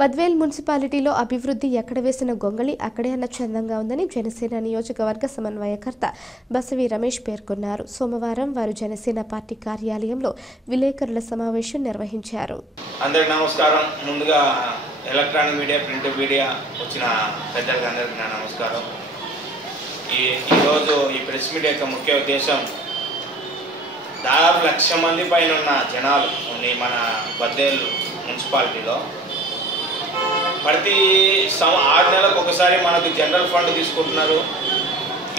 బద్వేల్ మున్సిపాలిటీలో అభివృద్ధి ఎక్కడ వేసిన గొంగళి అక్కడే అన్న చందంగా ఉందని జనసేన నియోజకవర్గ సమన్వయకర్త బసవి రమేష్ పేర్కొన్నారు. సోమవారం వారు జనసేన పార్టీ కార్యాలయంలో విలేకరుల సమావేశం నిర్వహించారు. అందరికీ నమస్కారం. ముందుగా ఎలక్ట్రానిక్ మీడియా, ప్రింట్ మీడియా వచ్చిన పెద్దలకు అందరికీ నా నమస్కారం. ఈరోజు ఈ ప్రెస్ మీడియా యొక్క ముఖ్య ఉద్దేశం దాదాపు 1,00,000 మంది పైన ఉన్న జనాలు మన బద్వేల్ మున్సిపాలిటీలో ప్రతి 6 నెలలకు ఒకసారి మనకు జనరల్ ఫండ్ తీసుకుంటున్నారు.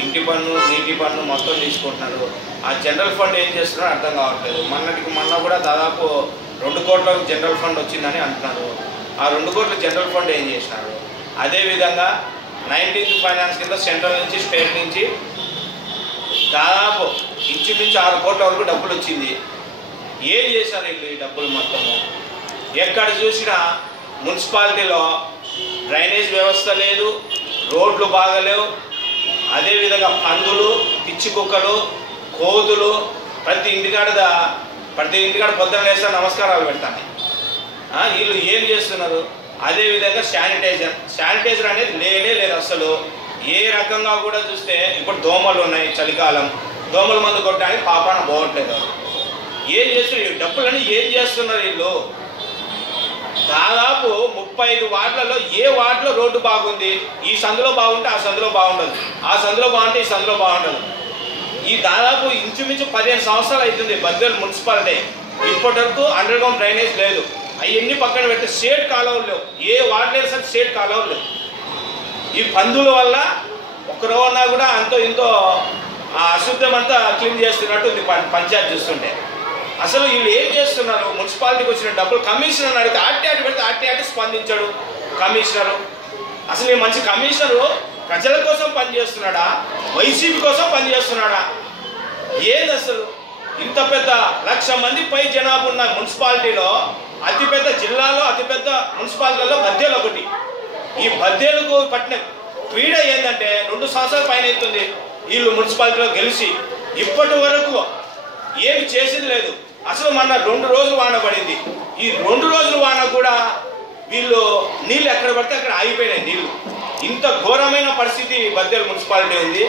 ఇంటి పన్ను, నీటి పన్ను మొత్తం తీసుకుంటున్నారు. ఆ జనరల్ ఫండ్ ఏం చేస్తున్నారో అర్థం కావట్లేదు. మొన్న కూడా దాదాపు 2 కోట్ల జనరల్ ఫండ్ వచ్చిందని అంటున్నారు. ఆ 2 కోట్ల జనరల్ ఫండ్ ఏం చేసినారు? అదేవిధంగా 19th ఫైనాన్స్ కింద సెంట్రల్ నుంచి, స్టేట్ నుంచి దాదాపు ఇంచుమించు 6 కోట్ల వరకు డబ్బులు వచ్చింది. ఏం చేశారు వీళ్ళు ఈ డబ్బులు మొత్తము? ఎక్కడ చూసినా మున్సిపాలిటీలో డ్రైనేజ్ వ్యవస్థ లేదు, రోడ్లు బాగలేవు. అదేవిధంగా పందులు, పిచ్చి కుక్కలు, కోతులు ప్రతి ఇంటికాడ పొద్దున లేస్తే నమస్కారాలు పెడతాను. వీళ్ళు ఏం చేస్తున్నారు? అదేవిధంగా శానిటైజర్ అనేది లేదు అసలు. ఏ రకంగా కూడా చూస్తే ఇప్పుడు దోమలు ఉన్నాయి, చలికాలం దోమల మందు కొట్టడానికి పాపాన పోవట్లేదు. ఏం చేస్తున్నారు? డబ్బులని ఏం చేస్తున్నారు వీళ్ళు? దాదాపు 35 వార్డులలో ఏ వార్డులో రోడ్డు బాగుంది, ఈ సందులో బాగుంటే ఆ సందులో బాగుండదు, ఆ సందులో బాగుంటే ఈ సందులో బాగుండదు. ఈ దాదాపు ఇంచుమించు 15 సంవత్సరాలు అవుతుంది బద్వేల్ మున్సిపాలిటీ. ఇప్పటి వరకు అండర్ గ్రౌండ్ డ్రైనేజ్ లేదు. అవన్నీ పక్కన పెడితే షేడ్ కాలువలు లేవు. ఏ వార్డులో సరే షేడ్ కాలువలు లేవు. ఈ పందుల వల్ల ఒకరోజున్నా కూడా అంతో ఇంతో అశుద్ధం అంతా క్లీన్ చేస్తున్నట్టు ఉంది పంచాయతీ చూస్తుంటే. అసలు వీళ్ళు ఏం చేస్తున్నారు? మున్సిపాలిటీకి వచ్చిన డబ్బులు కమిషనర్ అడిగితే ఆటి పెడితే ఆటి స్పందించాడు కమిషనరు. అసలు ఈ మంచి కమిషనరు ప్రజల కోసం పనిచేస్తున్నాడా, వైసీపీ కోసం పనిచేస్తున్నాడా? ఏది అసలు? ఇంత పెద్ద 1,00,000 మంది పై జనాభా ఉన్న మున్సిపాలిటీలో అతిపెద్ద జిల్లాలో అతిపెద్ద మున్సిపాలిటీలలో బద్వేల్ ఒకటి. ఈ బద్వేలుకు పట్టిన పీడ ఏంటంటే 2 సంవత్సరాల పైన అవుతుంది వీళ్ళు మున్సిపాలిటీలో గెలిచి ఇప్పటి వరకు ఏమి చేసింది లేదు. అసలు మొన్న 2 రోజులు వాన పడింది. ఈ 2 రోజుల వాన కూడా వీళ్ళు నీళ్ళు ఎక్కడ పడితే అక్కడ ఆగిపోయినాయి నీళ్లు. ఇంత ఘోరమైన పరిస్థితి బద్వేల్ మున్సిపాలిటీ ఉంది.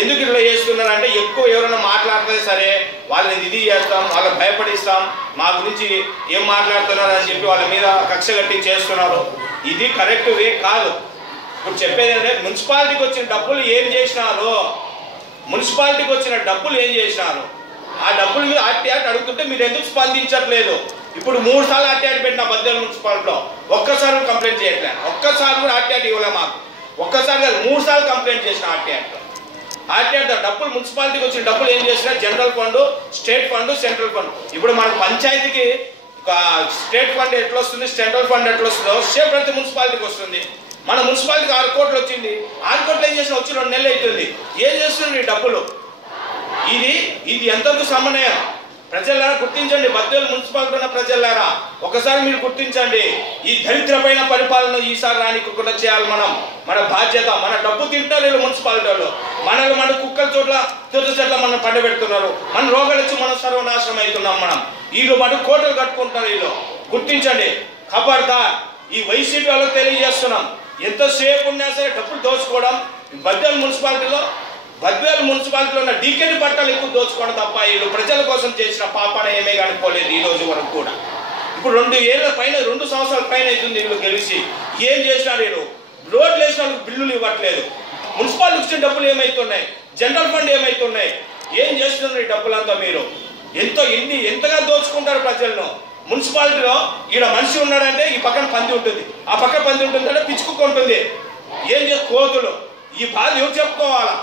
ఎందుకు ఇట్లా చేస్తున్నారంటే ఎక్కువ ఎవరైనా మాట్లాడితే సరే వాళ్ళని ఇది చేస్తాం, వాళ్ళని భయపడిస్తాం, మా గురించి ఏం మాట్లాడుతున్నారు అని చెప్పి వాళ్ళ మీద కక్ష కట్టి చేస్తున్నారు. ఇది కరెక్ట్ వే కాదు. ఇప్పుడు చెప్పేది ఏంటంటే మున్సిపాలిటీకి వచ్చిన డబ్బులు ఏం చేసినారు? మున్సిపాలిటీకి వచ్చిన డబ్బులు ఏం చేసినారు? ఆ డబ్బుల మీద ఆర్టీ అడుగుతుంటే మీరు ఎందుకు స్పందించట్లేదు? ఇప్పుడు 3 సార్లు ఆర్టీ పెట్టిన బద్వేల్ మున్సిపాలిటీలో ఒక్కసారి కంప్లైంట్ చేయట్లేదు. ఒక్కసారి కూడా ఆర్టీ ఇవ్వలే మాకు. ఒక్కసారి కాదు 3 సార్లు కంప్లైంట్ చేసిన ఆర్టీ డబ్బులు మున్సిపాలిటీకి వచ్చిన డబ్బులు ఏం చేసినా general fund, state fund, central fund. ఇప్పుడు మనకు పంచాయతీకి స్టేట్ ఫండ్ ఎట్లా వస్తుంది, సెంట్రల్ ఫండ్ ఎట్లా వస్తుందో సేమ్ ప్రతి మున్సిపాలిటీకి వస్తుంది. మన మున్సిపాలిటీకి 6 కోట్లు వచ్చింది. 6 కోట్లు ఏం చేసినా వచ్చి 2 నెలలు అవుతుంది. ఏం చేస్తుంది ఈ డబ్బులు? ఇది ఎంతవరకు సమన్వయం? ప్రజలారా గుర్తించండి. బద్వేల్ మున్సిపాలిటీ ఉన్న ప్రజలారా ఒకసారి మీరు గుర్తించండి. ఈ దరిద్రమైన పరిపాలన ఈసారి రానికుండా చేయాలి. మన బాధ్యత. మన డబ్బు తింటారు వీళ్ళు మున్సిపాలిటీలో. మన కుక్కల చెట్ల మనం పండబెడుతున్నారు. మన రోగాలు వచ్చి మనం సర్వనాశనం అవుతున్నాం. వీళ్ళు మన కోటలు కట్టుకుంటున్నారు. వీళ్ళు గుర్తించండి. ఖబర్దార్. ఈ వైసీపీ వాళ్ళకి తెలియజేస్తున్నాం. ఎంతసేపు ఉన్నా సరే డబ్బులు దోచుకోవడం. బద్వేల్ మున్సిపాలిటీలో ఉన్న డీకేడి పట్టాలు ఎక్కువ దోచుకోవడం తప్ప వీళ్ళు ప్రజల కోసం చేసిన పాపాన ఏమే కానీ పోలేదు ఈ రోజు వరకు కూడా. ఇప్పుడు 2 ఏళ్ల పైన 2 సంవత్సరాల పైన అవుతుంది వీళ్ళు గెలిచి. ఏం చేసినారు వీళ్ళు? రోడ్లు వేసిన బిల్లులు ఇవ్వట్లేదు. మున్సిపాలిటీ ఇచ్చిన డబ్బులు ఏమైతున్నాయి? General fund ఏమైతున్నాయి? ఏం చేస్తున్నారు ఈ డబ్బులంతా? మీరు ఎంతగా దోచుకుంటారు ప్రజలను. మున్సిపాలిటీలో ఈడ మనిషి ఉన్నాడంటే ఈ పక్కన పంది ఉంటుంది, ఆ పక్కన పంది ఉంటుంది అంటే పిచ్చుకుక్క ఉంటుంది. ఏం చేసి కోతులు. ఈ బాధ ఎవరు చెప్పుకోవాలా?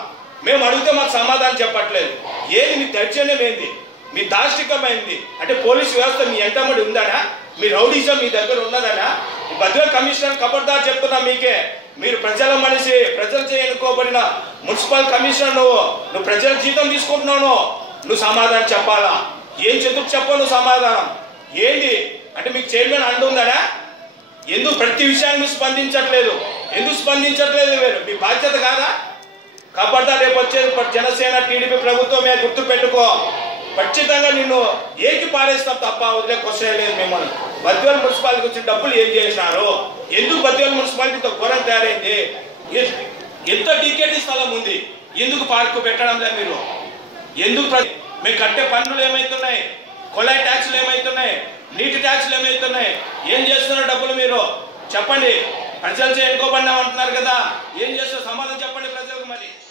మేము అడిగితే మాకు సమాధానం చెప్పట్లేదు. ఏది మీ దౌర్జన్యం ఏంది? మీ దాష్టికమైంది అంటే పోలీసు వ్యవస్థ మీ ఎంటబడి ఉందనా? మీ రౌడీజం మీ దగ్గర ఉన్నదనా? బద్వేల్ కమిషనర్ ఖబర్దార్ చెప్తున్నా మీకే. మీరు ప్రజల మనిషి, ప్రజలచే ఎన్నుకోబడిన మున్సిపల్ కమిషనర్. నువ్వు ప్రజల జీతం తీసుకుంటున్నావు. నువ్వు సమాధానం చెప్పాలా? ఏం చెందుకు చెప్పు నువ్వు సమాధానం ఏంటి? అంటే మీకు చైర్మన్ అండు ఉందనా? ఎందుకు ప్రతి విషయాన్ని మీరు స్పందించట్లేదు? ఎందుకు స్పందించట్లేదు? మీ బాధ్యత కాదా? ఖబర్దార్. రేపు వచ్చేది జనసేన టీడీపీ ప్రభుత్వమే, గుర్తు పెట్టుకో. ఖచ్చితంగా నిన్ను ఏకి పారేస్తాం తప్ప వదిలే క్వశ్చన్ లేదు. మిమ్మల్ని బద్వేల్ మున్సిపాలిటీకి వచ్చిన డబ్బులు ఏం చేసినారు? బద్వేలు మున్సిపాలిటీతో ఘోరం తయారైంది. ఎంత టీకేటీ స్థలం ఉంది, ఎందుకు పార్కు పెట్టడం లేదు మీరు? ఎందుకు మీరు కట్టే పన్నులు ఏమైతున్నాయి, కొలాయి ట్యాక్సులు ఏమైతున్నాయి, నీటి ట్యాక్సులు ఏమైతున్నాయి, ఏం చేస్తున్నారు డబ్బులు మీరు చెప్పండి. ప్రజలు ఎన్నుకోబడినాం అంటున్నారు కదా, ఏం చేస్తున్నారు సమాధానం చెప్పండి ప్రజలకు. మరి